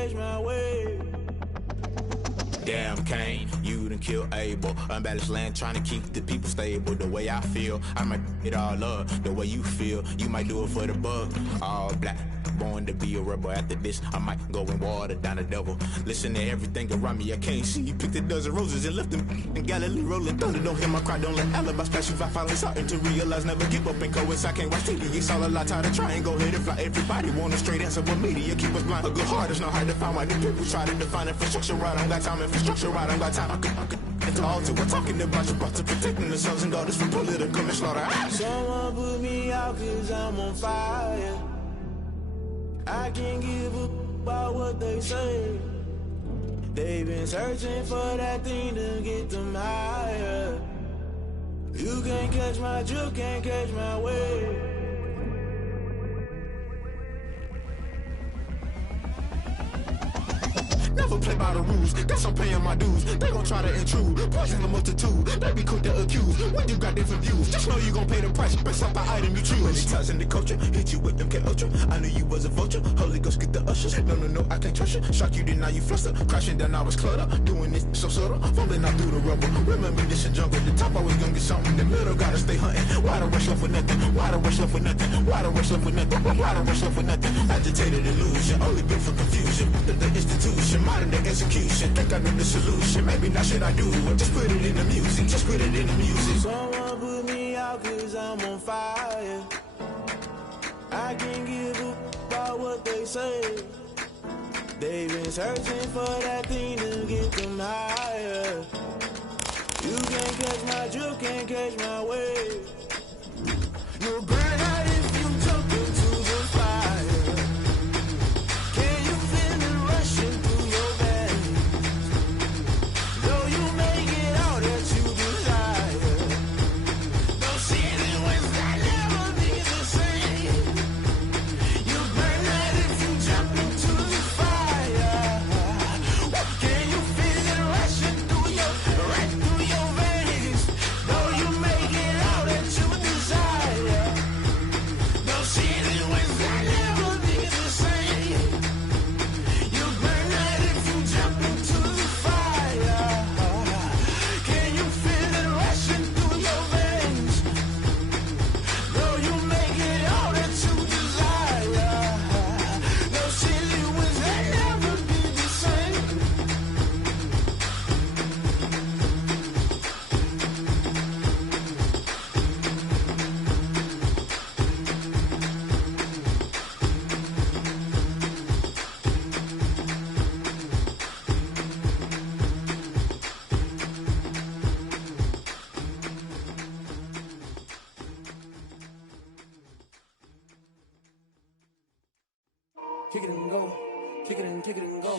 catch my wave. Damn, Kane, you done killed Abel. Unbalanced land, trying to keep the people stable. The way I feel, I might it all up. The way you feel, you might do it for the buck. All black, born to be a rebel. After this, I might go and water down the devil. Listen to everything around me, I can't see. Picked a dozen roses and left them in Galilee rolling thunder. Don't hear my cry, don't let alibis pass you. I finally starting to realize, never give up and coincide. Can't watch TV, it's all a lot. Tired of trying, go ahead and fly. Everybody want a straight answer, but media keep us blind. A good heart is not hard to find. Why the people try to define infrastructure right? I don't got time, infrastructure right, I don't got time. I could at the altar, we're talking about your brother, protecting the sons and daughters from political manslaughter. Someone put me out cause I'm on fire. I can't give a about what they say. They've been searching for that thing to get them higher. You can't catch my drift, can't catch my wave. Never play by the rules, guess I'm paying my dues. They gon' try to intrude, poison the multitude. They be quick to accuse, when you got different views. Just know you gon' pay the price, based off the item you choose. Many ties in the culture, hit you with them K Ultra. I knew you was a vulture, Holy Ghost get the ushers. No, I can't trust you. Shock you, then now you fluster. Crashing down, I was cluttered. Doing this so subtle, falling out through the rubble. Remember this in jungle, the top I was gonna get something. The middle gotta stay hunting. Why the rush left for nothing? Why the rush left for nothing? Why the rush left for nothing? Why the rush left for nothing? Agitated illusion, only built for confusion. The institution, modern day execution. Think I know the solution, maybe not should I do it. Just put it in the music, just put it in the music. Someone put me out cause I'm on fire. I can't give a about what they say. They've been searching for that thing to get them higher. You can't catch my drift, can't catch my wave. You'll burn out if you jump into the fire. Can you feel it rushing through your veins? Though you may get all that you desire, no ceiling wins that never be the same. You burn out if you jump into the fire. Can you feel it rushing through your, right through your veins? Though you may get all that you desire, no ceiling wins that never be the same. You burn out if you jump into the fire. Can you feel it rushing through your veins? Though you may get all that you desire, no ceiling wins that never be the same. Kick it and go, kick it and go.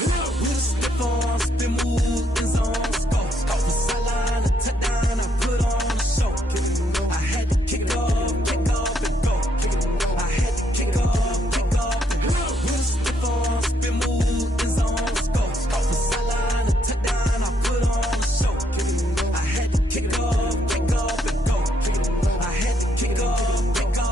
We'll step on, spin, move, in zone, go. Off the sideline, a touchdown, I put on a show. Kick it and go. I had to kick off and go. Kick it and go. I had to kick off and go. We'll step on, spin, move, in zone, go. Off the sideline, a touchdown, I put on a show. Kick it and go. I had to kick off and go. Kick it and go. I had to kick off and go.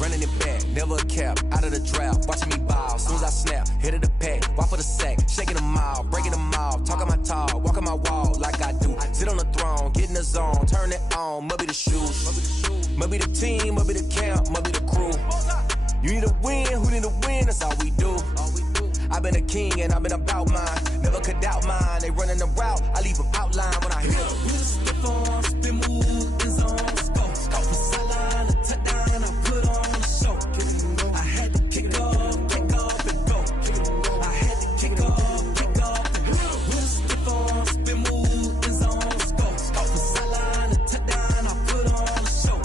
Running it back, never a cap, out of the drought, watching me ball. Soon as I snap, hit of the pack, walk for the sack, shaking them out, breaking them off, talking my talk, walking my wall like I do. Sit on the throne, get in the zone, turn it on, must be the shoes, must be the team, must be the camp, must be the crew. You need a win, who need a win, that's all we do. I've been a king and I've been about mine, never could doubt mine. They running the route, I leave them outline when I hit. We'll step on, spin, move, in zone, go. Off the sideline, a touchdown, I put on a show. I had to kick off and go. I had to kick off and go. We'll step on, spin, move, in zone, go. Off the sideline, a touchdown, I put on a show.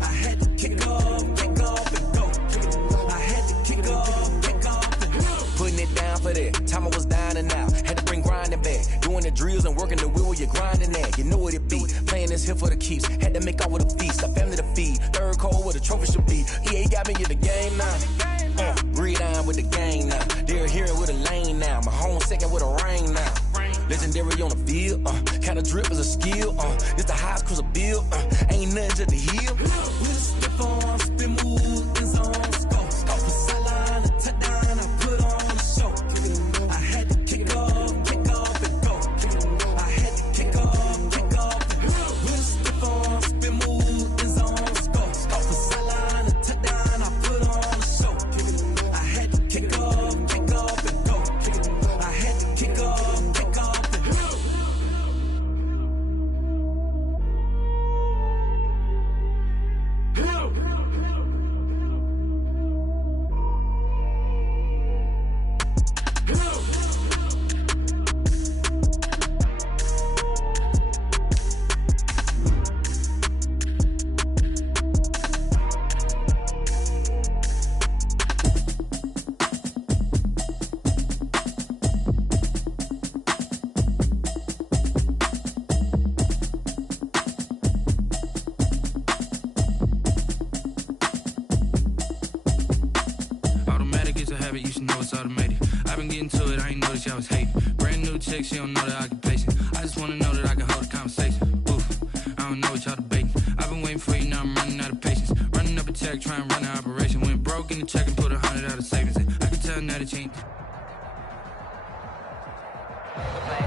I had to kick off and go. I had to kick off and go. Putting it down for that, time I was down and out. Had to bring grinding back, doing the drills and working the wheel where you're grinding at. You know what it be, playing this here for the keeps. Had to make out with a feast, a family to feed. Third cold where the trophy should be. EA got me in the game now. Breed on with the gang now. They're hearing with a lane now. My home second with a ring now. Legendary on the field, kind of drip is a skill. It's the highest cruiser bill, ain't nothing to the hill. We'll step on, spin, move, in zone, go. Off the sideline, a touchdown, I put on a show. I've been getting to it, I ain't noticed y'all was hating. Brand new chick, she don't know the occupation. I just wanna know that I can hold a conversation. Oof, I don't know what y'all debating. I've been waiting for you, now I'm running out of patience. Running up a check, trying to run an operation. Went broke in the check and put 100 out of savings in. I can tell now that you ain't.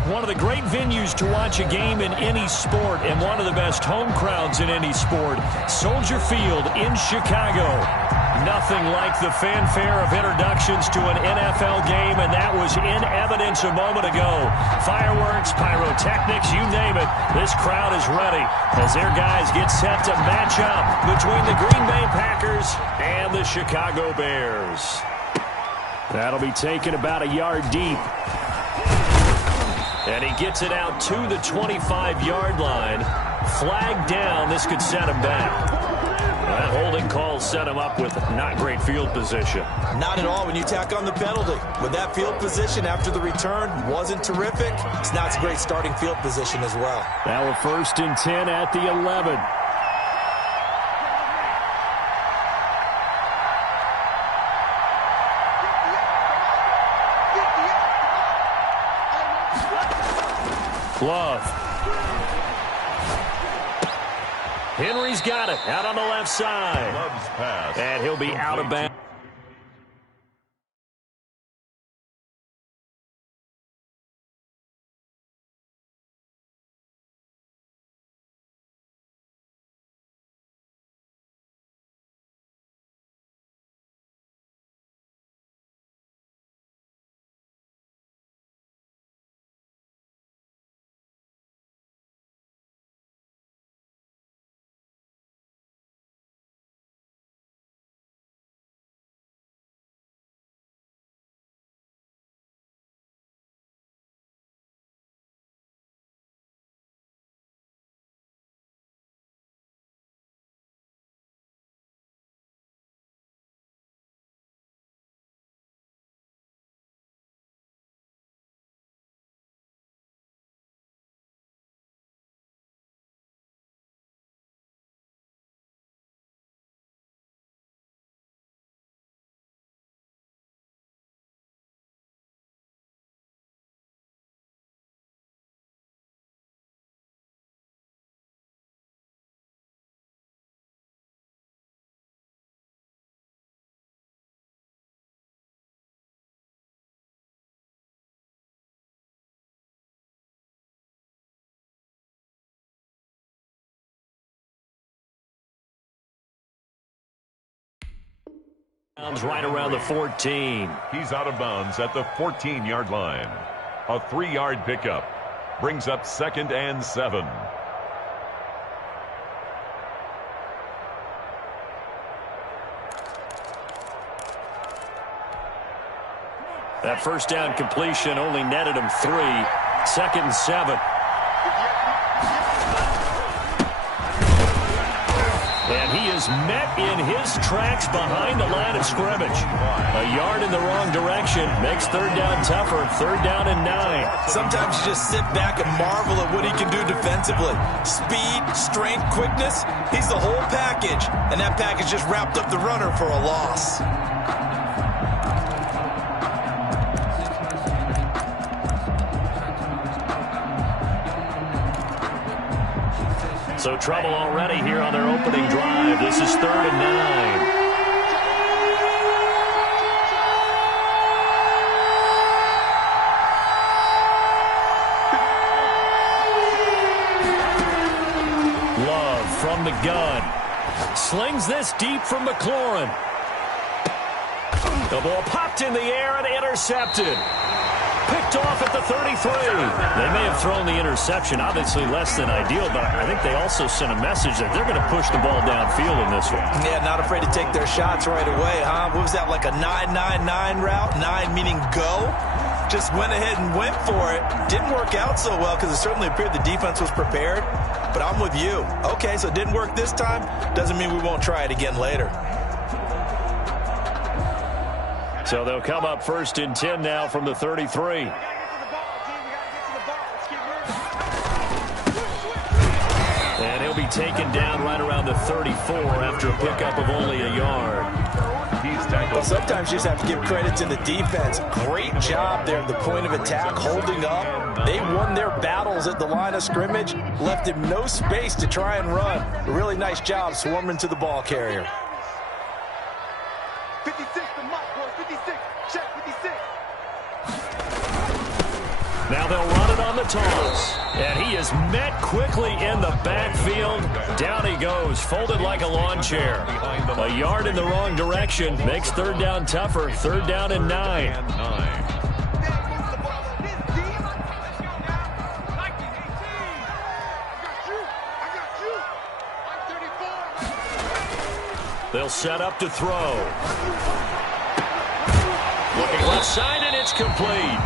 One of the great venues to watch a game in any sport and one of the best home crowds in any sport, Soldier Field in Chicago. Nothing like the fanfare of introductions to an NFL game, and that was in evidence a moment ago. Fireworks, pyrotechnics, you name it. This crowd is ready as their guys get set to match up between the Green Bay Packers and the Chicago Bears. That'll be taken about a yard deep. And he gets it out to the 25-yard line. Flag down. This could set him back. That holding call set him up with not great field position. Not at all when you tack on the penalty. With that field position after the return wasn't terrific. It's not a great starting field position as well. Now we're 1st and 10 at the 11. Love. Henry's got it out on the left side. Love's pass. And he'll be out of bounds. Right around the 14. He's out of bounds at the 14-yard line. A 3-yard pickup brings up 2nd and 7. That first down completion only netted him 3. 2nd and 7. And he is met in his tracks behind the line of scrimmage. A yard in the wrong direction makes 3rd down tougher. 3rd down and 9. Sometimes you just sit back and marvel at what he can do defensively. Speed, strength, quickness, he's the whole package. And that package just wrapped up the runner for a loss. So trouble already here on their opening drive. This is 3rd and 9. Love from the gun. Slings this deep from McLaurin. The ball popped in the air and intercepted. Picked off at the 33. They may have thrown the interception, obviously less than ideal, but I think they also sent a message that they're going to push the ball downfield in this one. Yeah, not afraid to take their shots right away, huh? What was that, like a 9-9-9 route? 9 meaning go? Just went ahead and went for it. Didn't work out so well because it certainly appeared the defense was prepared, but I'm with you. Okay, so it didn't work this time. Doesn't mean we won't try it again later. So they'll come up 1st and 10 now from the 33. And he'll be taken down right around the 34 after a pickup of only a yard. He's tackled. Well, sometimes you just have to give credit to the defense. Great job there at the point of attack, holding up. They won their battles at the line of scrimmage, left him no space to try and run. A really nice job swarming to the ball carrier. 56 to Mike, boys. 56. Check 56. Now they'll run it on the toss. And he is met quickly in the backfield. Down he goes, folded like a lawn chair. A yard in the wrong direction makes third down tougher. Third down and 9. They'll set up to throw. Looking left side, and it's complete.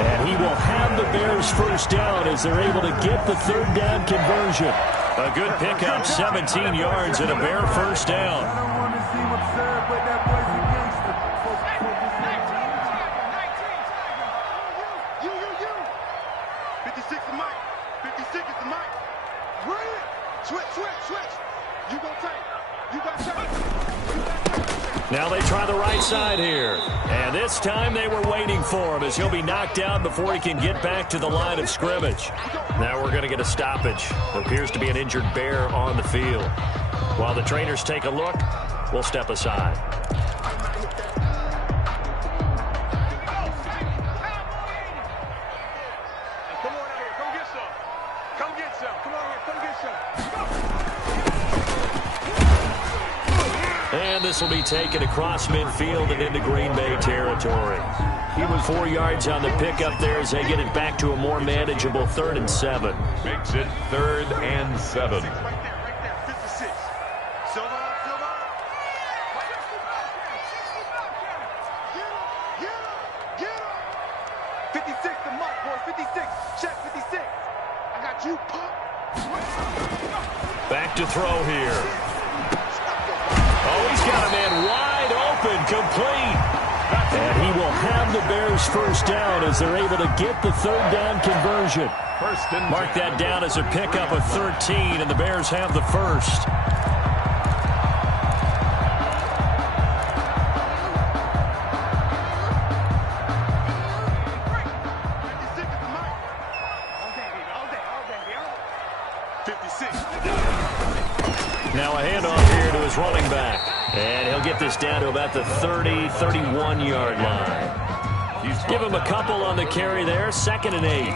And he will have the Bears first down as they're able to get the third down conversion. A good pickup, 17 yards and a Bear first down. I don't want to see what's served, but that boy's a gangster. 56 to Mike. 56 is the Mike. Brilliant. Switch. You go tight. You got tight. Now they try the right side here. And this time they were waiting for him as he'll be knocked down before he can get back to the line of scrimmage. Now we're going to get a stoppage. There appears to be an injured Bear on the field. While the trainers take a look, we'll step aside. Come on out here. Come get some. Come get some. Come on here. Come get some. And this will be taken across midfield and into Green Bay territory. He was 4 yards on the pickup there as they get it back to a more manageable 3rd and 7. Makes it 3rd and 7. Right there. 56. Silva. Get him. 56 to Mike, boys. 56. Check 56. I got you, pop. Back to throw here. Oh, he's got a man wide open, complete. And he will have the Bears first down as they're able to get the third down conversion. Mark that down as a pickup of 13, and the Bears have the first. Now a handoff here to his running back. And he'll get this down to about the 30, 31-yard line. Give him a couple on the carry there. 2nd and 8.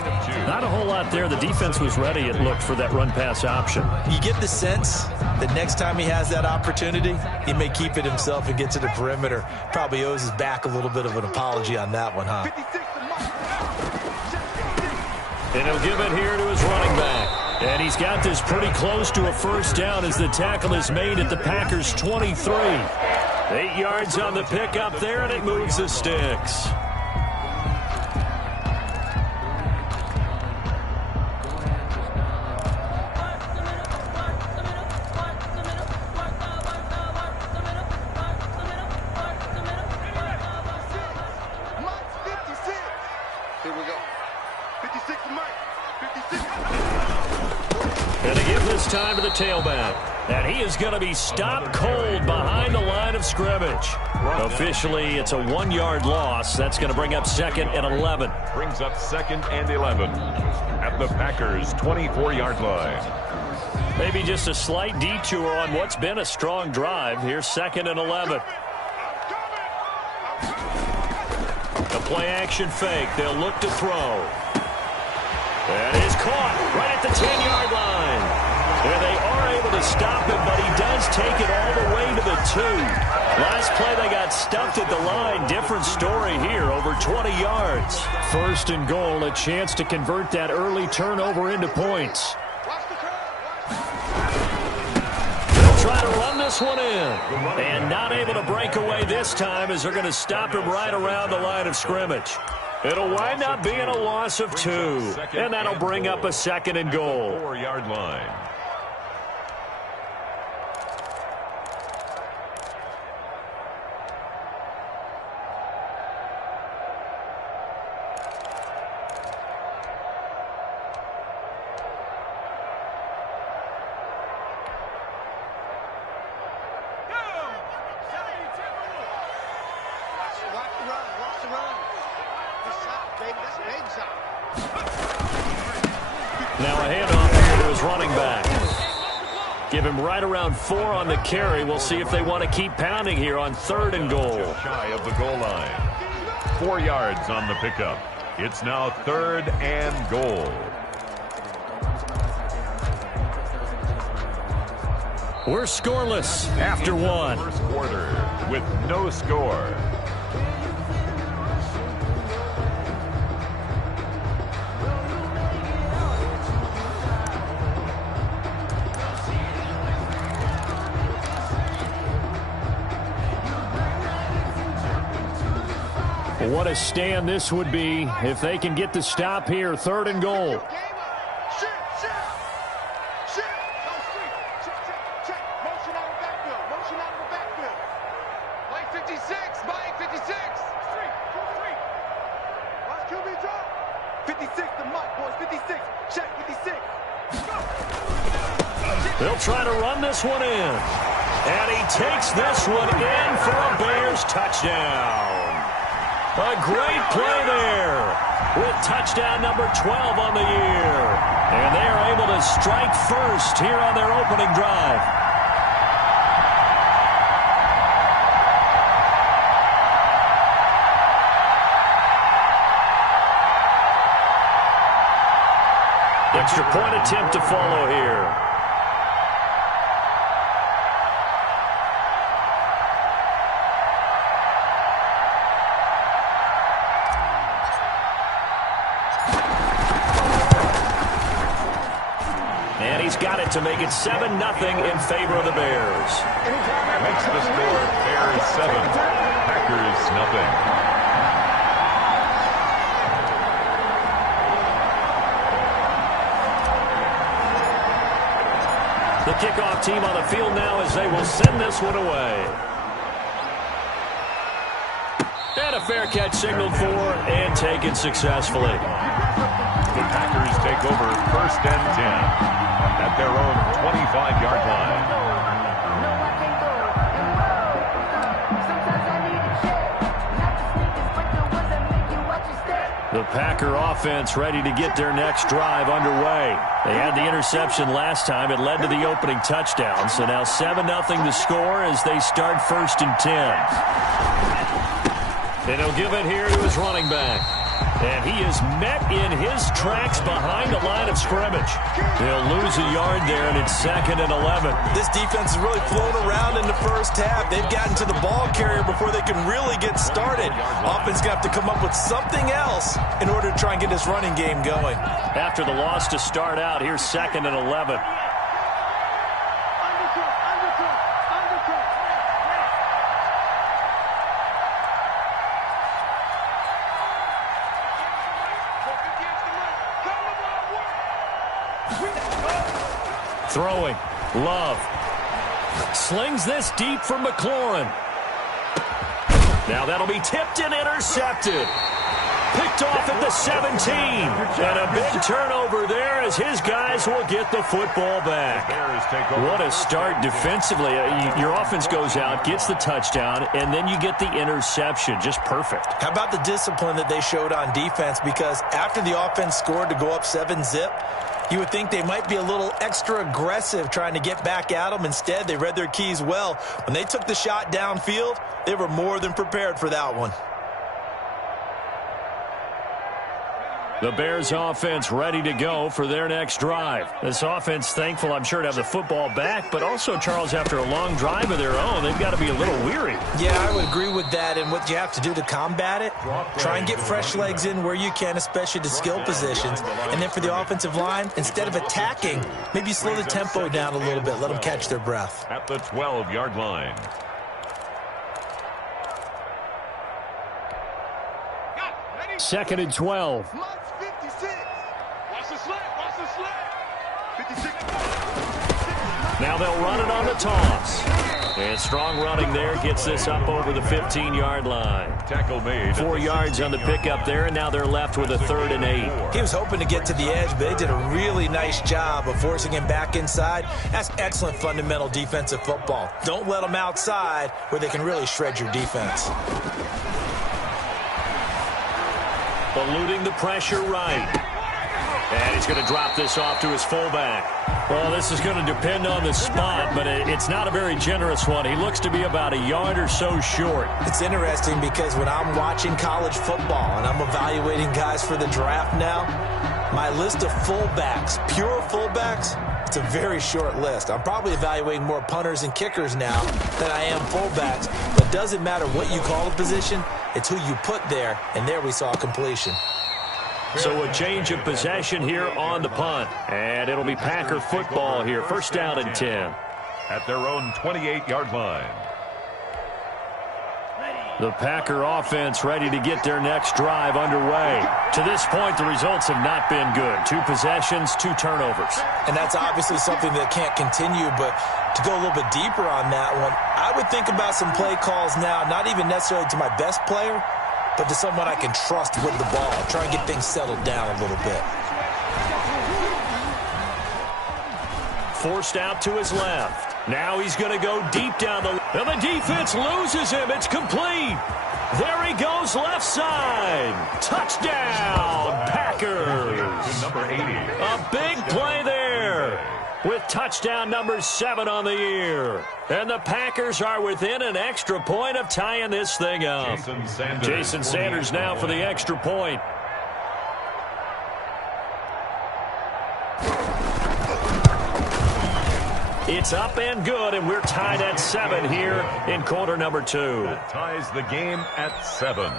Not a whole lot there. The defense was ready, it looked, for that run-pass option. You get the sense that next time he has that opportunity, he may keep it himself and get to the perimeter. Probably owes his back a little bit of an apology on that one, huh? And he'll give it here to his running back. And he's got this pretty close to a first down as the tackle is made at the Packers' 23. 8 yards on the pickup there, and it moves the sticks. Here we go. 56 to Mike. 56. And they give this time to the tailback. And he is going to be stopped cold behind the line of scrimmage. Officially, it's a 1-yard loss. That's going to bring up 2nd and 11. Brings up 2nd and 11 at the Packers' 24-yard line. Maybe just a slight detour on what's been a strong drive. Here's 2nd and 11. The play action fake. They'll look to throw. And is caught right at the 10-yard line. And they are able to stop him, but he does take it all the way to the 2. Last play, they got stuffed at the line. Different story here, over 20 yards. 1st and goal, a chance to convert that early turnover into points. They'll try to run this one in. And not able to break away this time as they're going to stop him right around the line of scrimmage. It'll wind up being a loss of 2, and that'll bring up a 2nd and goal. 4-yard line. Now a handoff here to his running back. Give him right around 4 on the carry. We'll see if they want to keep pounding here on 3rd and goal. Just shy of the goal line. 4 yards on the pickup. It's now 3rd and goal. We're scoreless after 1. First quarter with no score. What a stand this would be if they can get the stop here. 3rd and goal. They'll try to run this one in. And he takes this one in for a Bears touchdown. A great play there with touchdown number 12 on the year. And they are able to strike first here on their opening drive. Extra point attempt to follow here. Got it to make it 7-0 in favor of the Bears. Makes the score Bears 7, Packers nothing. The kickoff team on the field now as they will send this one away. And a fair catch signaled for and taken successfully. The Packers take over 1st and 10. At their own 25-yard line. The Packer offense ready to get their next drive underway. They had the interception last time. It led to the opening touchdown. So now 7-0 the score as they start 1st and 10. And he'll give it here to his running back. And he is met in his tracks behind the line of scrimmage. They'll lose a yard there, and it's 2nd and 11. This defense has really flown around in the first half. They've gotten to the ball carrier before they can really get started. Offense going to have to come up with something else in order to try and get this running game going. After the loss to start out, here's 2nd and 11. Throwing. Love. Slings this deep for McLaurin. Now that'll be tipped and intercepted. Picked off at the 17. And a big turnover there as his guys will get the football back. What a start defensively. Your offense goes out, gets the touchdown, and then you get the interception. Just perfect. How about the discipline that they showed on defense? Because after the offense scored to go up 7-zip, you would think they might be a little extra aggressive trying to get back at them. Instead, they read their keys well. When they took the shot downfield, they were more than prepared for that one. The Bears offense ready to go for their next drive. This offense thankful, I'm sure, to have the football back, but also, Charles, after a long drive of their own, they've got to be a little weary. Yeah, I would agree with that, and what you have to do to combat it, try and get fresh legs in where you can, especially to skill positions. And then for the offensive line, instead of attacking, maybe slow the tempo down a little bit, let them catch their breath. At the 12-yard line. Second and 12. Now they'll run it on the toss. And strong running there gets this up over the 15-yard line. Tackle made. 4 yards on the pickup there, and now they're left with a 3rd and 8. He was hoping to get to the edge, but they did a really nice job of forcing him back inside. That's excellent fundamental defensive football. Don't let them outside where they can really shred your defense. eluding the pressure right. And he's going to drop this off to his fullback. Well, this is going to depend on the spot, but it's not a very generous one. He looks to be about a yard or so short. It's interesting because when I'm watching college football and I'm evaluating guys for the draft now, my list of fullbacks, pure fullbacks, it's a very short list. I'm probably evaluating more punters and kickers now than I am fullbacks. But it doesn't matter what you call the position, it's who you put there, and there we saw a completion. So a change of possession here on the punt. And it'll be Packer football here. First down and 10. At their own 28-yard line. The Packer offense ready to get their next drive underway. To this point, the results have not been good. 2 possessions, 2 turnovers. And that's obviously something that can't continue, but to go a little bit deeper on that one, I would think about some play calls now, not even necessarily to my best player, but to someone I can trust with the ball. Try and get things settled down a little bit. Forced out to his left. Now he's going to go deep down the... And the defense loses him. It's complete. There he goes left side. Touchdown, Packers. Number 80. A big play there with touchdown number 7 on the year. And the Packers are within an extra point of tying this thing up. Jason Sanders now for the extra point. It's up and good, and we're tied at 7 here in quarter number 2. That ties the game at 7.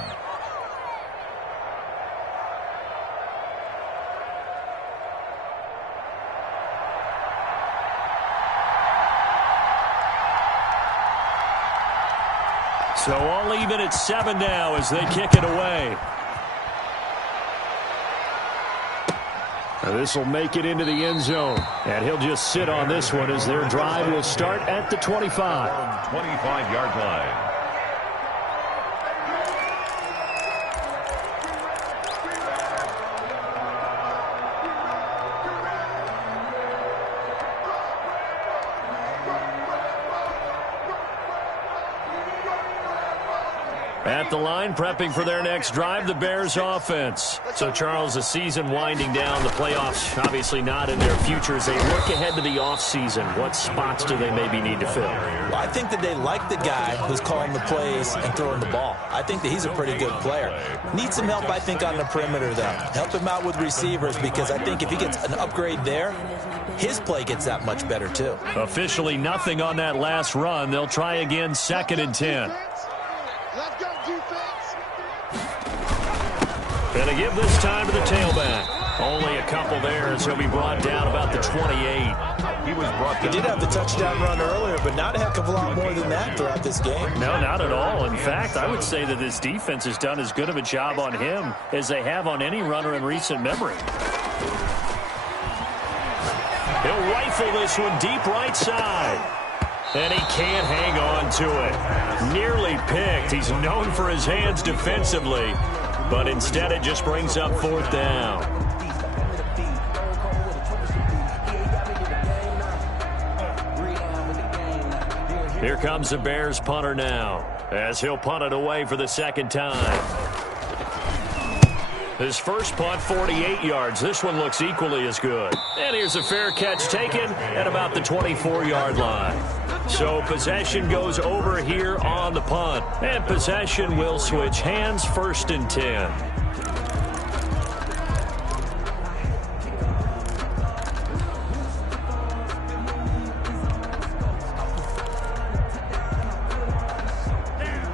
So all even at 7 now as they kick it away. This will make it into the end zone. And he'll just sit on this one as their drive will start at the 25. 25-yard line. At the line, prepping for their next drive, the Bears offense. So, Charles, the season winding down, the playoffs obviously not in their future. As they look ahead to the offseason, what spots do they maybe need to fill? Well, I think that they like the guy who's calling the plays and throwing the ball. I think that he's a pretty good player. Needs some help, I think, on the perimeter, though. Help him out with receivers, because I think if he gets an upgrade there, his play gets that much better, too. Officially nothing on that last run. They'll try again, 2nd and 10. Let's go, defense. And to give this time to the tailback. Only a couple there as he'll be brought down about the 28. He was brought down. He did have the touchdown run earlier, but not a heck of a lot more than that throughout this game. No, not at all. In fact, I would say that this defense has done as good of a job on him as they have on any runner in recent memory. He'll rifle this one deep right side. And he can't hang on to it. Nearly picked. He's known for his hands defensively, but instead it just brings up 4th down. Here comes the Bears punter now, as he'll punt it away for the 2nd time. His first punt, 48 yards. This one looks equally as good. And here's a fair catch taken at about the 24-yard line. So possession goes over here on the punt. And possession will switch hands, 1st and 10.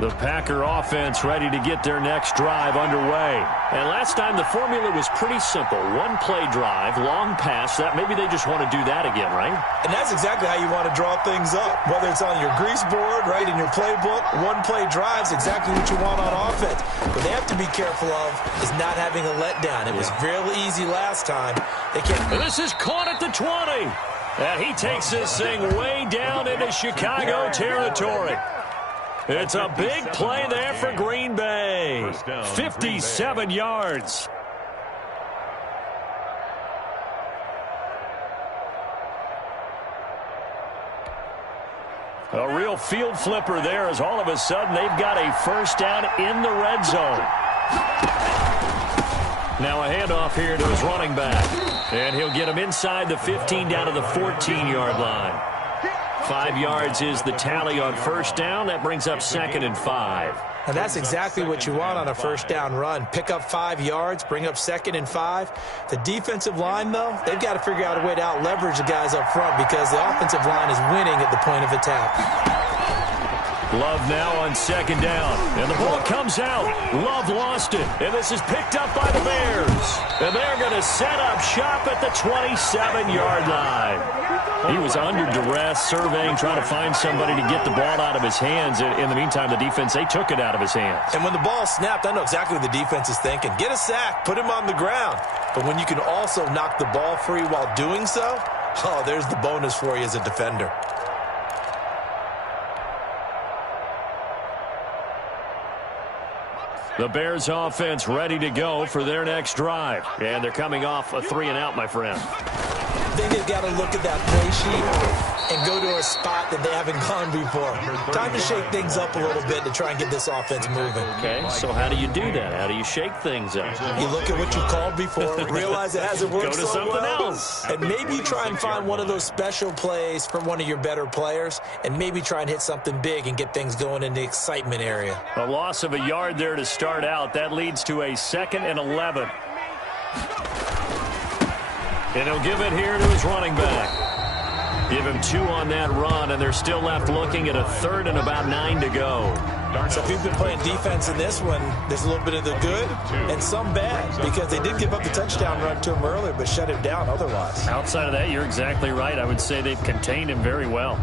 The Packer offense ready to get their next drive underway. And last time the formula was pretty simple. 1-play drive, long pass. That maybe they just want to do that again, right? And that's exactly how you want to draw things up. Whether it's on your grease board, right, in your playbook, 1-play drive's exactly what you want on offense. What they have to be careful of is not having a letdown. It was really easy last time. They can't. And this is caught at the 20. And he takes this thing way down into Chicago territory. It's a big play there for Green Bay. 57 yards. A real field flipper there as all of a sudden they've got a 1st down in the red zone. Now a handoff here to his running back. And he'll get him inside the 15 down to the 14-yard line. 5 yards is the tally on first down. That brings up 2nd and 5. And that's exactly what you want on a first down run. Pick up 5 yards, bring up 2nd and 5. The defensive line, though, they've got to figure out a way to out-leverage the guys up front because the offensive line is winning at the point of attack. Love now on 2nd down. And the ball comes out. Love lost it. And this is picked up by the Bears. And they're going to set up shop at the 27-yard line. He was under duress, surveying, trying to find somebody to get the ball out of his hands. In the meantime, the defense, they took it out of his hands. And when the ball snapped, I know exactly what the defense is thinking. Get a sack, put him on the ground. But when you can also knock the ball free while doing so, oh, there's the bonus for you as a defender. The Bears offense ready to go for their next drive. And they're coming off a 3-and-out, my friend. I think they've got to look at that play sheet and go to a spot that they haven't gone before. Time to shake things up a little bit to try and get this offense moving. Okay, so how do you do that? How do you shake things up? You look at what you called before, realize it hasn't worked so well. Go to something else. And maybe you try and find one of those special plays from one of your better players, and maybe try and hit something big and get things going in the excitement area. A loss of a yard there to start out. That leads to a 2nd and 11. And he'll give it here to his running back. Give him 2 on that run, and they're still left looking at a 3rd and about 9 to go. So if you've been playing defense in this one, there's a little bit of the good and some bad, because they did give up the touchdown run to him earlier, but shut him down otherwise. Outside of that, you're exactly right. I would say they've contained him very well.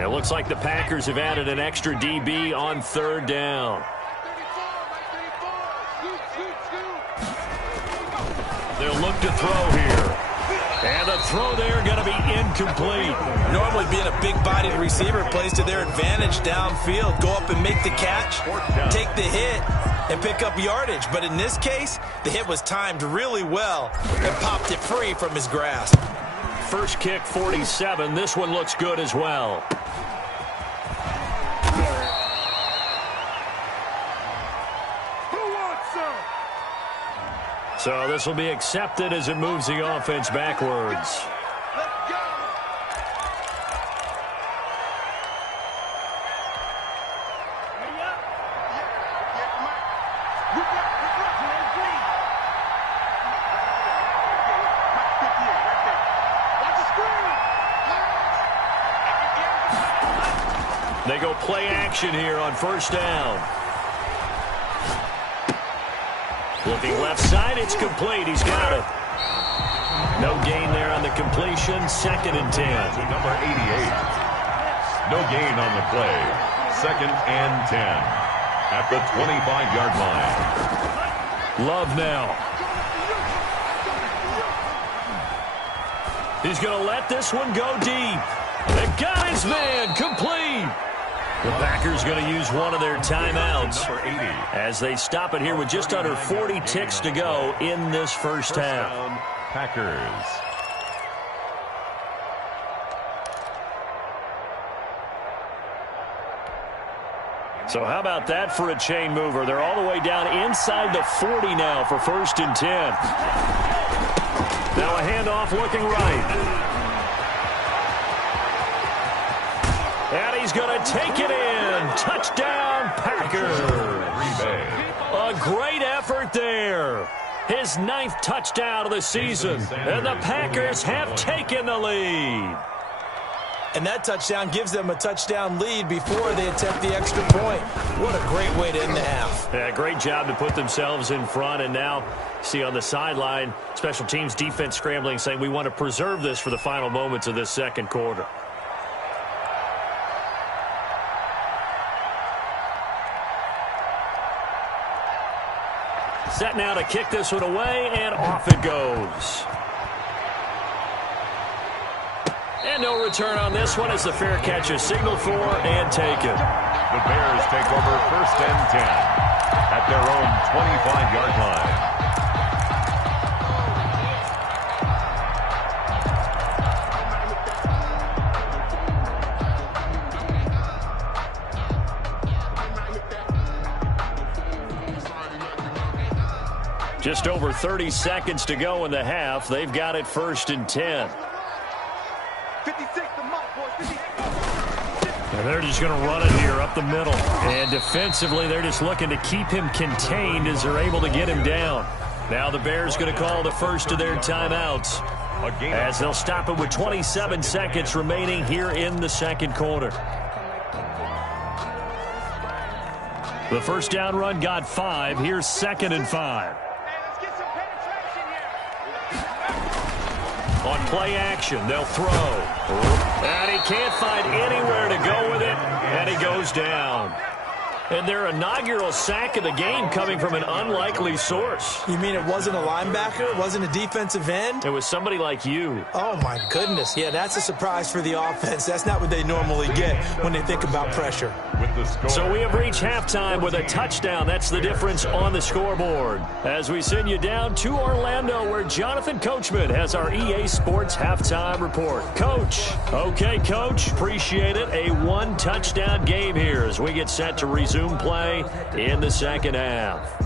It looks like the Packers have added an extra DB on 3rd down. They'll look to throw here. And the throw there going to be incomplete. Normally being a big-bodied receiver plays to their advantage downfield. Go up and make the catch, take the hit, and pick up yardage. But in this case, the hit was timed really well and popped it free from his grasp. First kick, 47. This one looks good as well. So this will be accepted as it moves the offense backwards. They go play action here on 1st down. Looking left side, it's complete. He's got it. No gain there on the completion. 2nd and 10. Number 88. No gain on the play. 2nd and 10. At the 25-yard line. Love now. He's going to let this one go deep. They got his man. Complete. The Packers going to use one of their timeouts as they stop it here with just under 40 ticks to go in this first half. Packers. So how about that for a chain mover? They're all the way down inside the 40 now for 1st and 10. Now a handoff looking right. And he's going to take it in. Touchdown, Packers. A great effort there. His 9th touchdown of the season. And the Packers have taken the lead. And that touchdown gives them a touchdown lead before they attempt the extra point. What a great way to end the half. Yeah, great job to put themselves in front. And now, see on the sideline, special teams defense scrambling, saying we want to preserve this for the final moments of this second quarter. Set now to kick this one away, and off it goes. And no return on this one as the fair catch is signaled for and taken. The Bears take over 1st and 10 at their own 25-yard line. Just over 30 seconds to go in the half. They've got it 1st and 10. 56 the mark, boys. 56. And they're just going to run it here up the middle. And defensively, they're just looking to keep him contained as they're able to get him down. Now the Bears going to call the first of their timeouts as they'll stop it with 27 seconds remaining here in the second quarter. The first down run got 5. Here's 2nd and 5. On play action, they'll throw. And he can't find anywhere to go with it, and he goes down. And their inaugural sack of the game coming from an unlikely source. You mean it wasn't a linebacker? It wasn't a defensive end? It was somebody like you. Oh, my goodness. Yeah, that's a surprise for the offense. That's not what they normally get when they think about pressure. So we have reached halftime with a touchdown. That's the difference on the scoreboard. As we send you down to Orlando, where Jonathan Coachman has our EA Sports halftime report. Coach. Okay, Coach. Appreciate it. A 1-touchdown game here as we get set to resume play in the second half.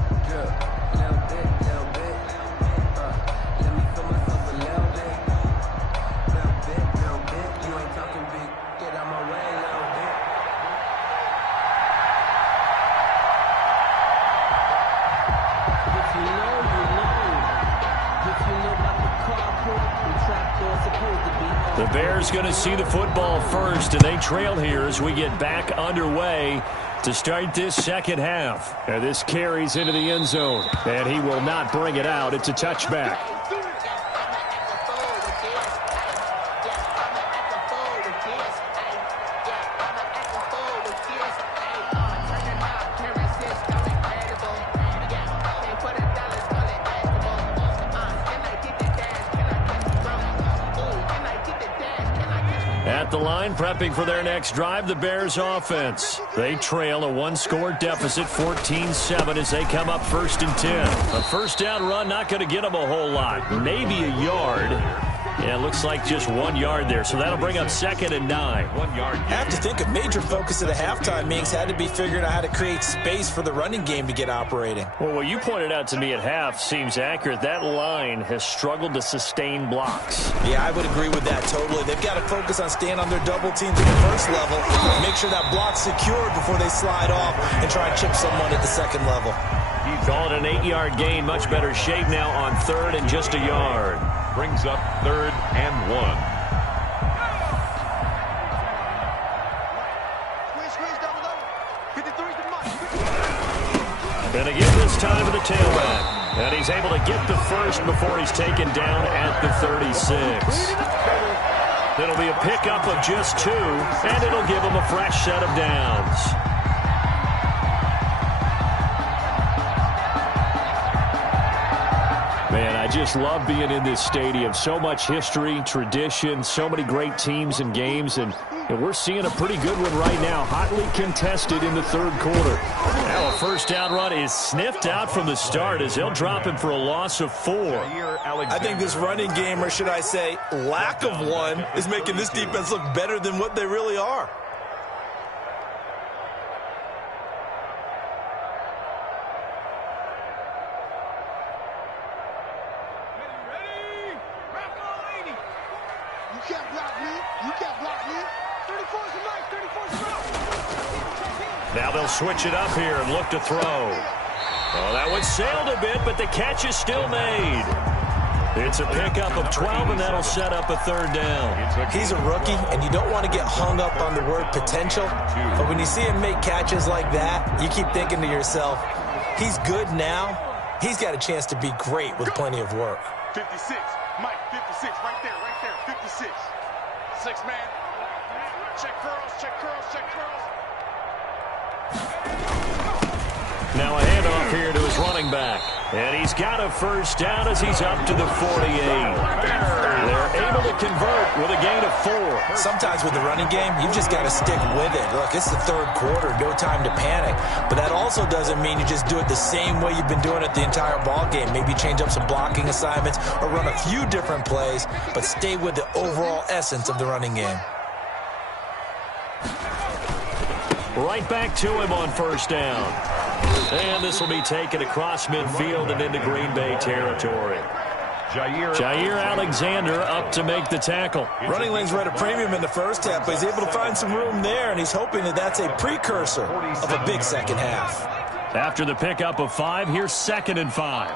The Bears going to see the football first, and they trail here as we get back underway to start this second half. And this carries into the end zone, and he will not bring it out. It's a touchback. At the line, prepping for their next drive, the Bears offense. They trail a 1-score deficit, 14-7, as they come up 1st and 10. A first down run, not going to get them a whole lot. Maybe a yard. Yeah, it looks like just 1 yard there, so that'll bring up 2nd and 9. 1 yard. I have to think a major focus of the halftime meetings had to be figuring out how to create space for the running game to get operating. Well, what you pointed out to me at half seems accurate. That line has struggled to sustain blocks. Yeah, I would agree with that totally. They've got to focus on staying on their double teams at the first level, make sure that block's secured before they slide off and try and chip someone at the second level. Call it an 8-yard gain. Much better shape now on 3rd and just a yard. Brings up 3rd and 1. And again this time to the tailback. And he's able to get the first before he's taken down at the 36. It'll be a pickup of just 2, and it'll give him a fresh set of downs. Man, I just love being in this stadium. So much history, tradition, so many great teams and games, and we're seeing a pretty good one right now, hotly contested in the 3rd quarter. Now a first down run is sniffed out from the start as they'll drop him for a loss of 4. I think this running game, or should I say lack of one, is making this defense look better than what they really are. Now they'll switch it up here and look to throw. Oh, that one sailed a bit, but the catch is still made. It's a pickup of 12, and that'll set up a 3rd down. He's a rookie, and you don't want to get hung up on the word potential. But when you see him make catches like that, you keep thinking to yourself, he's good now. He's got a chance to be great with plenty of work. 56, Mike, 56, right there, 56. 6 man. Check curls, check curls, check curls. Now a handoff here to his running back. And he's got a first down as he's up to the 48. They're able to convert with a gain of 4. Sometimes with the running game, you've just got to stick with it. Look, it's the 3rd quarter, no time to panic. But that also doesn't mean you just do it the same way you've been doing it the entire ball game. Maybe change up some blocking assignments or run a few different plays, but stay with the overall essence of the running game. Right back to him on first down. And this will be taken across midfield and into Green Bay territory. Jair Alexander up to make the tackle. Running lanes were at a premium in the first half, but he's able to find some room there, and he's hoping that that's a precursor of a big second half. After the pickup of 5, here's 2nd and 5.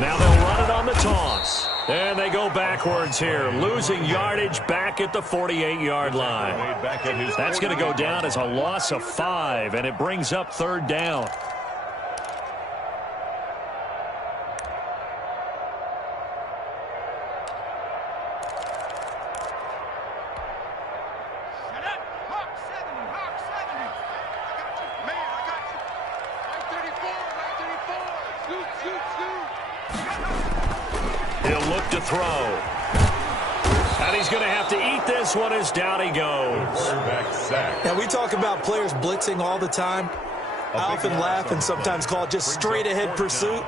Now they'll run it on the toss. And they go backwards here, losing yardage back at the 48-yard line. That's going to go down as a loss of 5, and it brings up 3rd down. He'll look to throw. And he's going to have to eat this one as down he goes. Now, we talk about players blitzing all the time. I often laugh and sometimes call it just straight-ahead pursuit.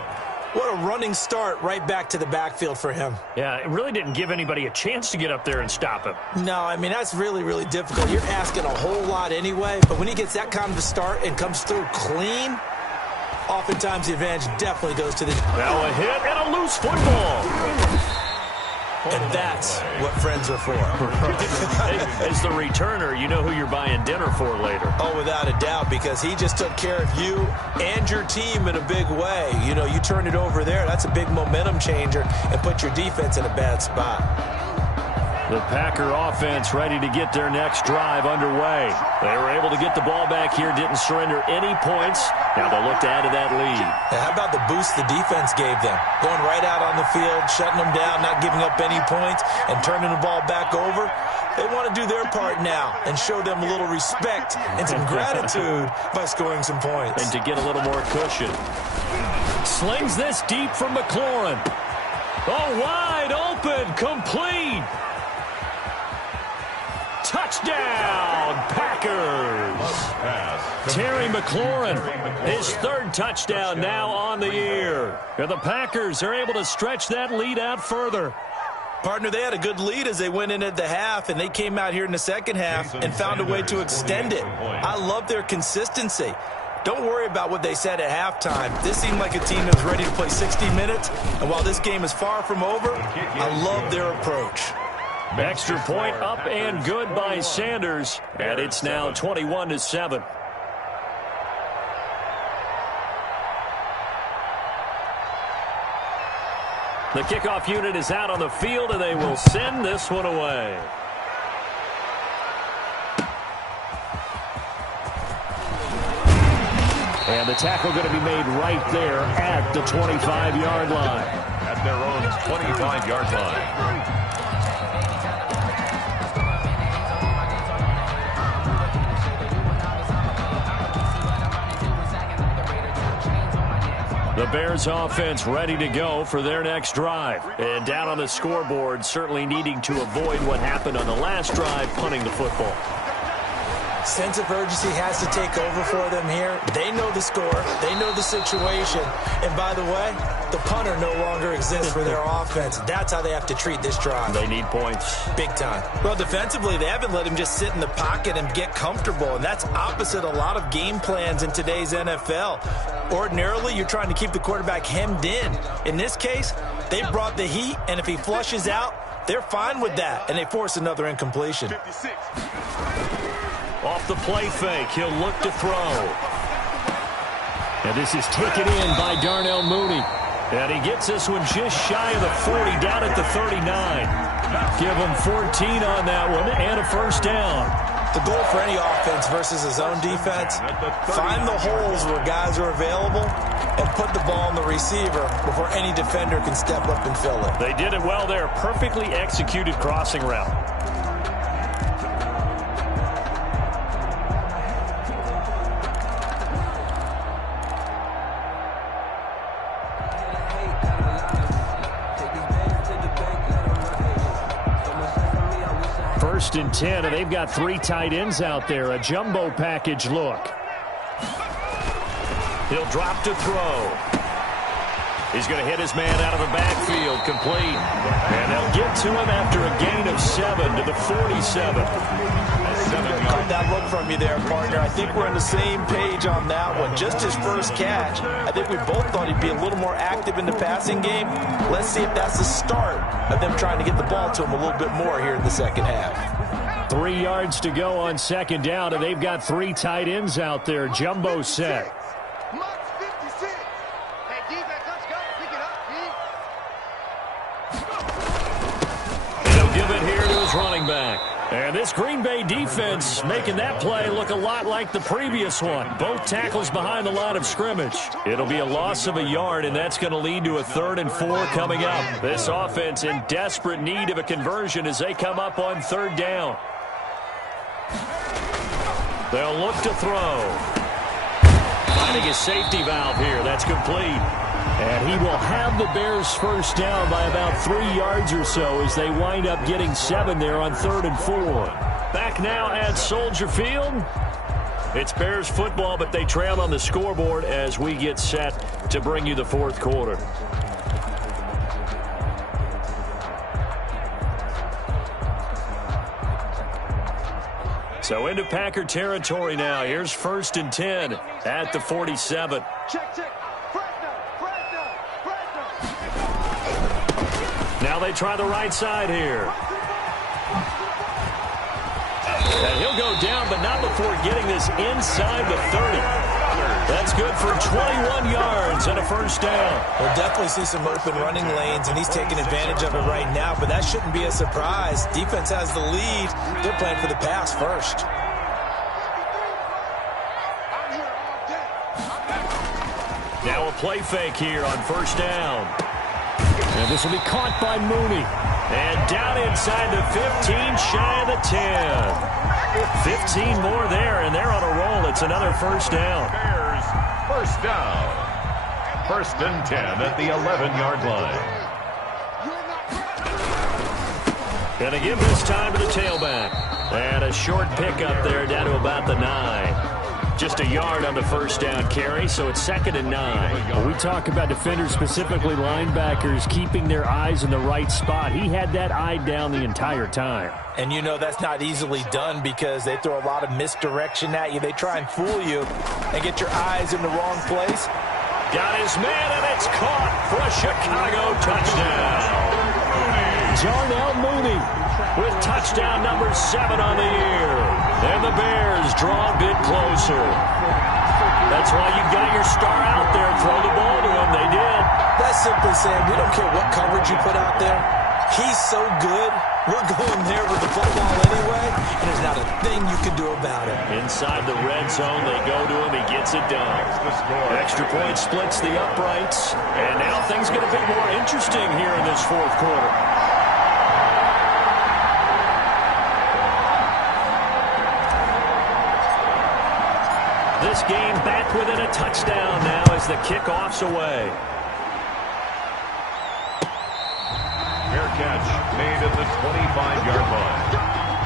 What a running start right back to the backfield for him. Yeah, it really didn't give anybody a chance to get up there and stop him. No, I mean, that's really, really difficult. You're asking a whole lot anyway, but when he gets that kind of a start and comes through clean, oftentimes the advantage definitely goes to the... Now a hit and a loose football. And that's what friends are for. As the returner, you know who you're buying dinner for later. Oh, without a doubt, because he just took care of you and your team in a big way. You know, you turn it over there, that's a big momentum changer, and put your defense in a bad spot. The Packer offense ready to get their next drive underway. They were able to get the ball back here, didn't surrender any points. Now they'll look to add to that lead. Now, how about the boost the defense gave them? Going right out on the field, shutting them down, not giving up any points, and turning the ball back over. They want to do their part now and show them a little respect and some gratitude by scoring some points. And to get a little more cushion. Slings this deep from McLaurin. Oh, wide open, complete. Touchdown, Packers. Terry McLaurin, his 3rd touchdown now on the year. And the Packers are able to stretch that lead out further. Partner, they had a good lead as they went in at the half, and they came out here in the second half and found a way to extend it. I love their consistency. Don't worry about what they said at halftime. This seemed like a team that was ready to play 60 minutes, and while this game is far from over, I love their approach. Extra point up and good by Sanders, and it's now 21-7. The kickoff unit is out on the field, and they will send this one away. And the tackle going to be made right there at the 25-yard line. At their own 25-yard line. The Bears offense ready to go for their next drive. And down on the scoreboard, certainly needing to avoid what happened on the last drive, punting the football. Sense of urgency has to take over for them here. They know the score. They know the situation. And by the way, the punter no longer exists for their offense. That's how they have to treat this drive. They need points. Big time. Well, defensively, they haven't let him just sit in the pocket and get comfortable. And that's opposite a lot of game plans in today's NFL. Ordinarily, you're trying to keep the quarterback hemmed in. In this case, they brought the heat, and if he flushes out, they're fine with that. And they force another incompletion. 56. Off the play fake, he'll look to throw. And this is taken in by Darnell Mooney. And he gets this one just shy of the 40, down at the 39. Give him 14 on that one and a first down. The goal for any offense versus his own defense, find the holes where guys are available and put the ball on the receiver before any defender can step up and fill it. They did it well there. Perfectly executed crossing route. First and 10, and they've got 3 tight ends out there. A jumbo package look. He'll drop to throw. He's going to hit his man out of the backfield, complete. And they'll get to him after a gain of 7 to the 47. Caught that look from you there, partner. I think we're on the same page on that one. Just his first catch, I think we both thought he'd be a little more active in the passing game. Let's see if that's the start of them trying to get the ball to him a little bit more here in the second half. 3 yards to go on second down, and they've got 3 tight ends out there. Jumbo set. He'll give it here to his running back. And this Green Bay defense making that play look a lot like the previous one. Both tackles behind the line of scrimmage. It'll be a loss of a yard, and that's going to lead to a 3rd and 4 coming up. This offense in desperate need of a conversion as they come up on 3rd down. They'll look to throw. Finding a safety valve here. That's complete. And he will have the Bears first down by about 3 yards or so as they wind up getting 7 there on 3rd and 4. Back now at Soldier Field. It's Bears football, but they trail on the scoreboard as we get set to bring you the 4th quarter. So into Packer territory now. Here's 1st and 10 at the 47. Check. Now they try the right side here. And he'll go down, but not before getting this inside the 30. That's good for 21 yards and a first down. We'll definitely see some open running lanes, and he's taking advantage of it right now, but that shouldn't be a surprise. Defense has the lead. They're playing for the pass first. Now a play fake here on first down. And this will be caught by Mooney. And down inside the 15, shy of the 10. 15 more there, and they're on a roll. It's another first down. Bears, first down. 1st and 10 at the 11-yard line. Gonna give this time to the tailback. And a short pickup there down to about the 9. Just a yard on the first down carry, so it's 2nd and 9. Well, we talk about defenders, specifically linebackers, keeping their eyes in the right spot. He had that eye down the entire time. And you know that's not easily done because they throw a lot of misdirection at you. They try and fool you and get your eyes in the wrong place. Got his man, and it's caught for a Chicago touchdown. Darnell Mooney with touchdown number 7 on the year. And the Bears draw a bit closer. That's why you got your star out there. Throw the ball to him. They did. That's simply saying we don't care what coverage you put out there. He's so good. We're going there with the football anyway, and there's not a thing you can do about it. Inside the red zone, they go to him. He gets it done. Extra point splits the uprights. And now things get a bit more interesting here in this 4th quarter. This game back within a touchdown now as the kickoff's away. Fair catch made at the 25-yard line.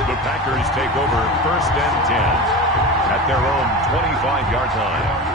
The Packers take over 1st and 10 at their own 25-yard line.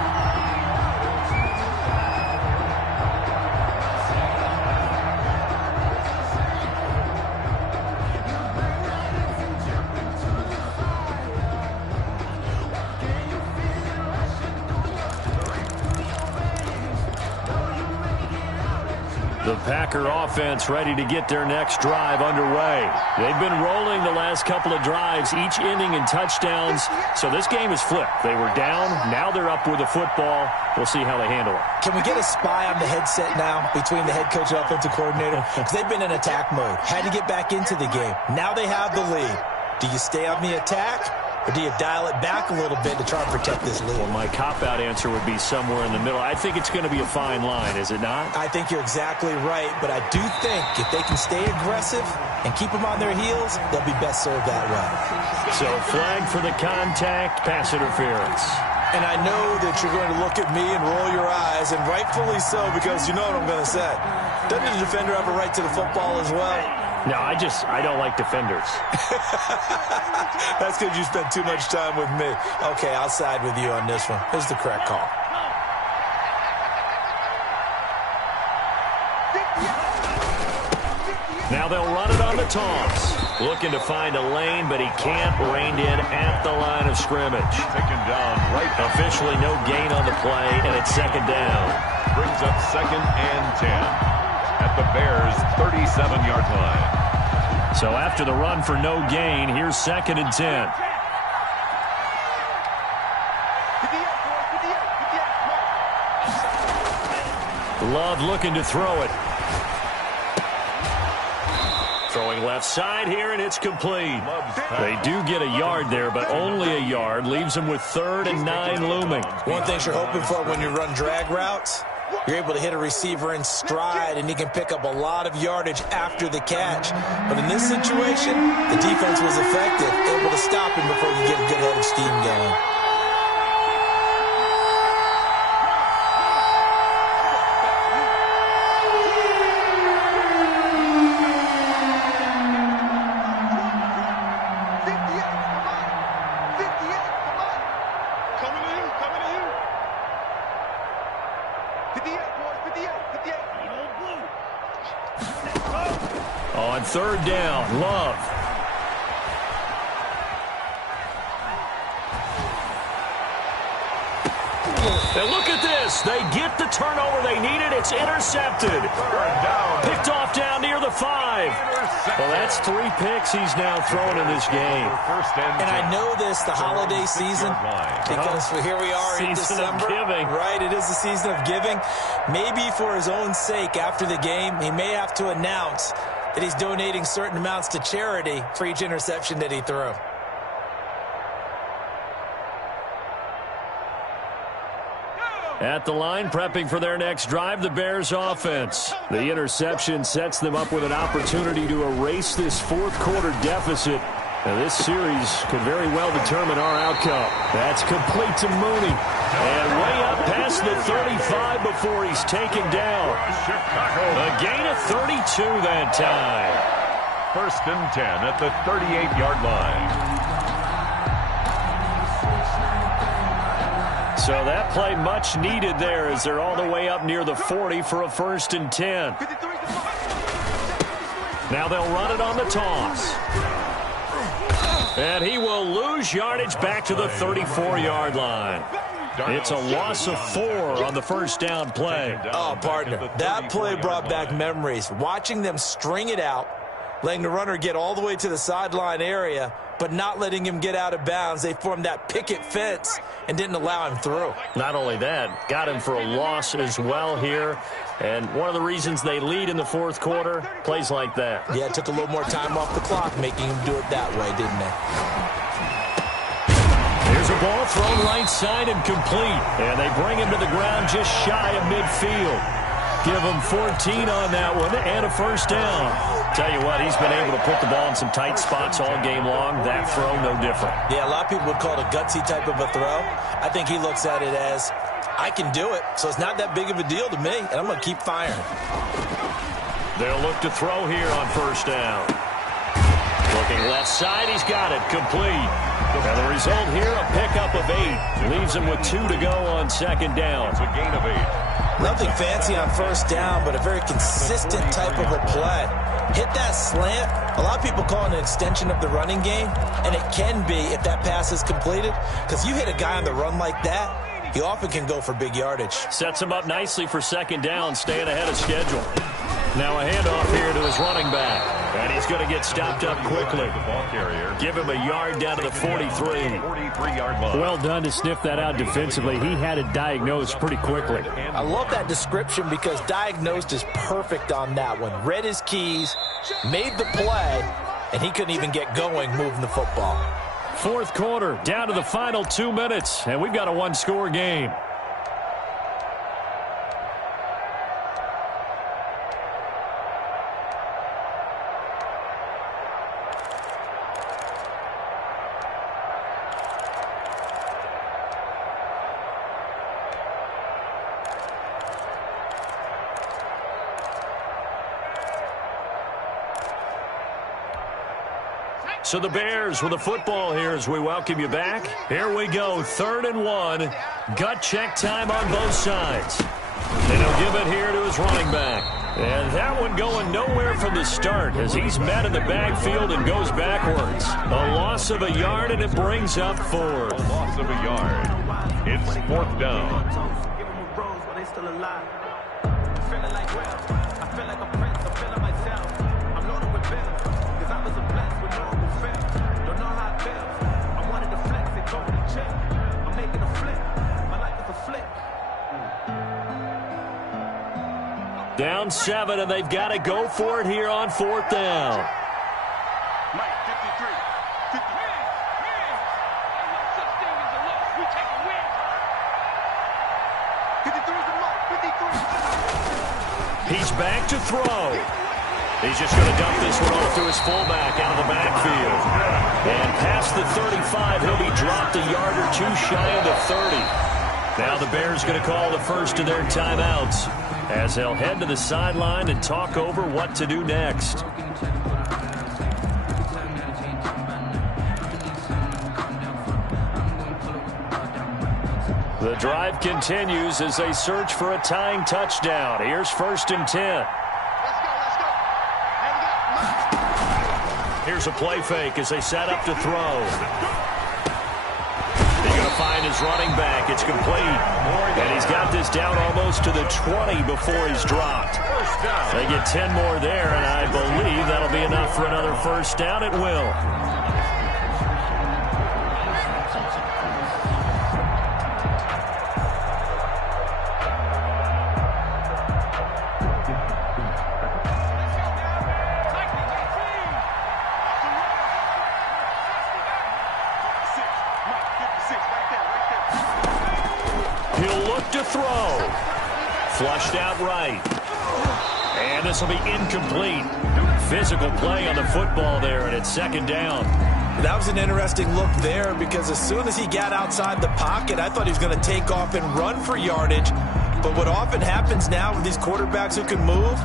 The Packer offense ready to get their next drive underway. They've been rolling the last couple of drives, each ending in touchdowns. So this game is flipped. They were down. Now they're up with the football. We'll see how they handle it. Can we get a spy on the headset now between the head coach and offensive coordinator? Because they've been in attack mode. Had to get back into the game. Now they have the lead. Do you stay on the attack? Or do you dial it back a little bit to try and protect this lead? Well, my cop-out answer would be somewhere in the middle. I think it's going to be a fine line, is it not? I think you're exactly right, but I do think if they can stay aggressive and keep them on their heels, they'll be best served that way. So flag for the contact, pass interference. And I know that you're going to look at me and roll your eyes, and rightfully so, because you know what I'm going to say. Doesn't the defender have a right to the football as well? No, I don't like defenders. That's because you spent too much time with me. Okay, I'll side with you on this one. Here's the correct call. Now they'll run it on the toss. Looking to find a lane, but he can't. Reined in at the line of scrimmage. Taken down right. Officially no gain on the play, and it's second down. Brings up 2nd and 10 at the Bears' 37-yard line. So after the run for no gain, here's 2nd and 10. Love looking to throw it. Throwing left side here, and it's complete. They do get a yard there, but only a yard. Leaves them with 3rd and 9 looming. One thing you're hoping for when you run drag routes, you're able to hit a receiver in stride, and he can pick up a lot of yardage after the catch. But in this situation, the defense was effective, able to stop him before you get a good head of steam going. On 3rd down, Love. And look at this. They get the turnover they needed. It's intercepted. Picked off down near the 5. Well, that's 3 picks he's now thrown in this game. And I know this, the holiday season, because here we are in December. Giving. Right, it is the season of giving. Maybe for his own sake after the game, he may have to announce that he's donating certain amounts to charity for each interception that he threw. At the line, prepping for their next drive, the Bears offense. The interception sets them up with an opportunity to erase this 4th quarter deficit. Now, this series could very well determine our outcome. That's complete to Mooney. And way up past the 35 before he's taken down. A gain of 32 that time. 1st and 10 at the 38-yard line. So that play much needed there as they're all the way up near the 40 for a 1st and 10. Now they'll run it on the toss. And he will lose yardage back to the 34-yard line. It's a loss of 4 on the 1st down play. Oh, partner, that play brought back memories. Watching them string it out, letting the runner get all the way to the sideline area, but not letting him get out of bounds. They formed that picket fence and didn't allow him through. Not only that, got him for a loss as well here. And one of the reasons they lead in the 4th quarter, plays like that. Yeah, it took a little more time off the clock, making him do it that way, didn't they? Here's a ball thrown right side and complete. And they bring him to the ground just shy of midfield. Give him 14 on that one and a 1st down. Tell you what, he's been able to put the ball in some tight spots all game long. That throw, no different. Yeah, a lot of people would call it a gutsy type of a throw. I think he looks at it as, I can do it, so it's not that big of a deal to me, and I'm going to keep firing. They'll look to throw here on 1st down. Looking left side, he's got it, complete. And the result here, a pickup of 8. Leaves him with 2 to go on 2nd down. It's a gain of 8. Nothing fancy on 1st down, but a very consistent type of a play. Hit that slant. A lot of people call it an extension of the running game, and it can be if that pass is completed, because you hit a guy on the run like that, he often can go for big yardage. Sets him up nicely for 2nd down, staying ahead of schedule. Now a handoff here to his running back. And he's going to get stopped up quickly. Give him a yard down to the 43. 43-yard line. Well done to sniff that out defensively. He had it diagnosed pretty quickly. I love that description because diagnosed is perfect on that one. Read his keys, made the play, and he couldn't even get going moving the football. 4th quarter, down to the final 2 minutes, and we've got a 1-score game. So the Bears with the football here as we welcome you back. Here we go, 3rd and 1. Gut check time on both sides. And he'll give it here to his running back. And that one going nowhere from the start as he's met in the backfield and goes backwards. A loss of a yard, and it brings up 4. A loss of a yard. It's 4th down. Down 7, and they've got to go for it here on 4th down. Mike, 53. 50. We take a win. 53 is the mark. 53. He's back to throw. He's just going to dump this one off to his fullback out of the backfield. And past the 35, he'll be dropped a yard or two shy of the 30. Now the Bears going to call the first of their timeouts as they'll head to the sideline and talk over what to do next. The drive continues as they search for a tying touchdown. Here's 1st and 10. Here's a play fake as they set up to throw. He's going to find his running back. It's complete. And he's got this down almost to the 20 before he's dropped. They get 10 more there, and I believe that'll be enough for another first down. It will. Throw. Flushed out right. And this will be incomplete. Physical play on the football there, and it's 2nd down. That was an interesting look there because as soon as he got outside the pocket, I thought he was going to take off and run for yardage. But what often happens now with these quarterbacks who can move,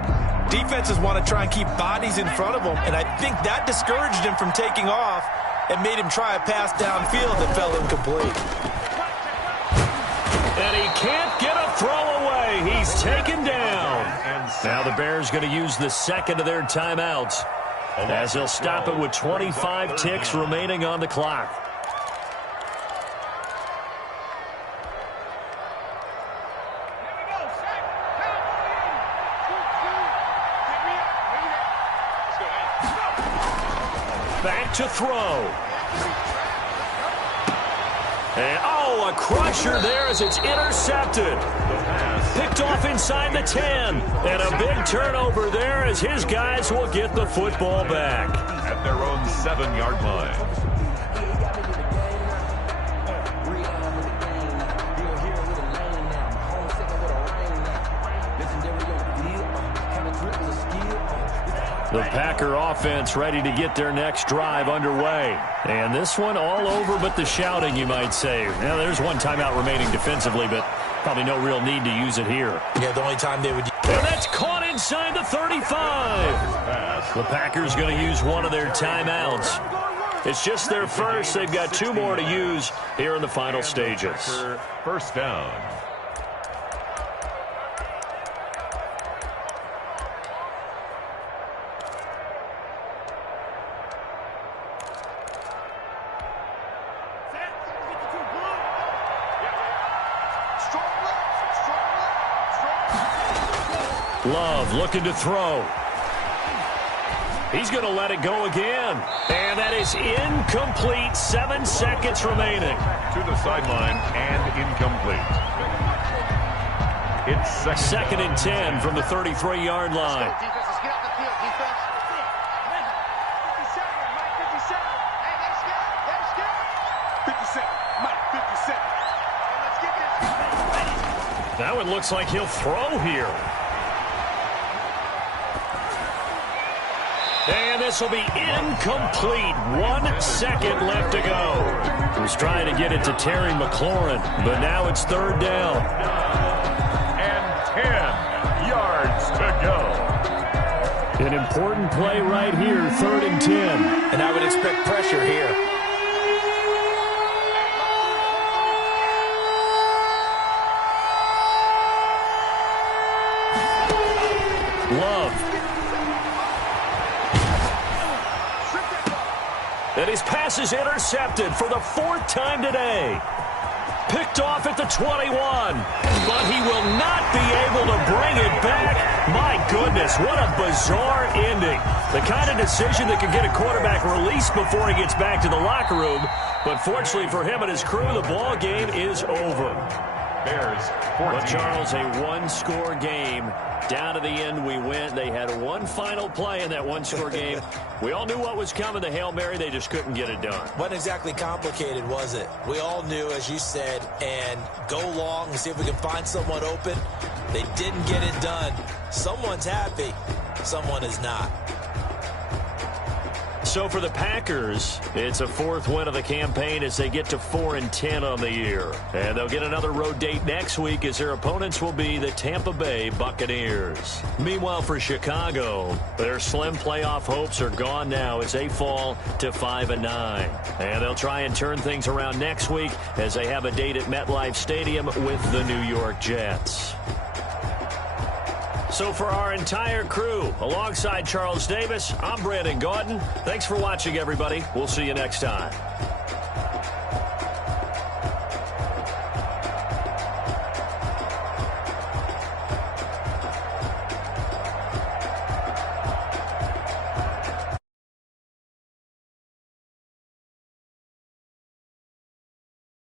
defenses want to try and keep bodies in front of them, and I think that discouraged him from taking off and made him try a pass downfield that fell incomplete. And he can't get a throw away. He's taken down. Now the Bears going to use the second of their timeouts as they'll stop it with 25 ticks remaining on the clock. Back to throw. And, a crusher there as it's intercepted. Picked off inside the 10. And a big turnover there as his guys will get the football back. At their own 7-yard line. The Packer offense ready to get their next drive underway. And this one all over but the shouting, you might say. Now, there's one timeout remaining defensively, but probably no real need to use it here. Yeah, the only time they would... And that's caught inside the 35. The Packers going to use one of their timeouts. It's just their first. They've got 2 more to use here in the final stages. First down. Love looking to throw. He's going to let it go again. And that is incomplete. 7 seconds remaining. To the sideline and incomplete. It's second and 10 from the 33-yard line. Let's get off the field, defense. 57. Mike, 57. Let's get this. That one looks like he'll throw here. And this will be incomplete. 1 second left to go. He was trying to get it to Terry McLaurin, but now it's 3rd down. And 10 yards to go. An important play right here, 3rd and 10. And I would expect pressure here. And his pass is intercepted for the 4th time today. Picked off at the 21. But he will not be able to bring it back. My goodness, what a bizarre ending. The kind of decision that could get a quarterback released before he gets back to the locker room. But fortunately for him and his crew, the ball game is over. Bears 14. But Charles, a one-score game. Down to the end we went. They had one final play in that one-score game. We all knew what was coming, the Hail Mary. They just couldn't get it done. Wasn't exactly complicated, was it? We all knew, as you said, and go long and see if we can find someone open. They didn't get it done. Someone's happy. Someone is not. So for the Packers, it's a 4th win of the campaign as they get to 4-10 on the year. And they'll get another road date next week as their opponents will be the Tampa Bay Buccaneers. Meanwhile, for Chicago, their slim playoff hopes are gone now as they fall to 5-9. And they'll try and turn things around next week as they have a date at MetLife Stadium with the New York Jets. So for our entire crew, alongside Charles Davis, I'm Brandon Gaudin. Thanks for watching, everybody. We'll see you next time.